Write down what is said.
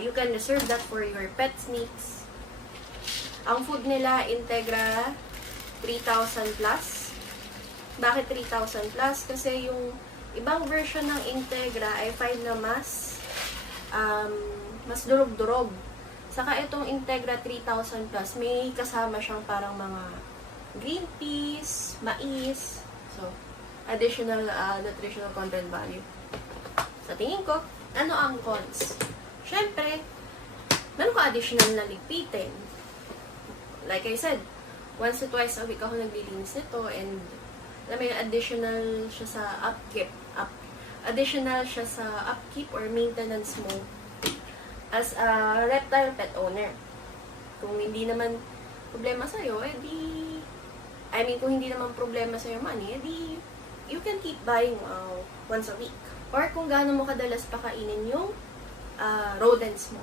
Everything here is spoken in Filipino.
You can reserve that for your pet's needs. Ang food nila, Integra, 3,000 plus. Bakit 3,000 plus? Kasi yung ibang version ng Integra, I find na mas durog-durog. Saka itong Integra 3,000 plus, may kasama siyang parang mga green peas, mais. So, additional nutritional content value. Sa tingin ko, ano ang cons? Siyempre, meron ka additional na ligpitin. Like I said, once to twice a week ako naglilinis nito and may additional siya sa upkeep. Additional siya sa upkeep or maintenance mo as a reptile pet owner. Kung hindi naman problema sa'yo, kung hindi naman problema sa'yo money, you can keep buying once a week. Or kung gaano mo kadalas pakainin yung rodents mo.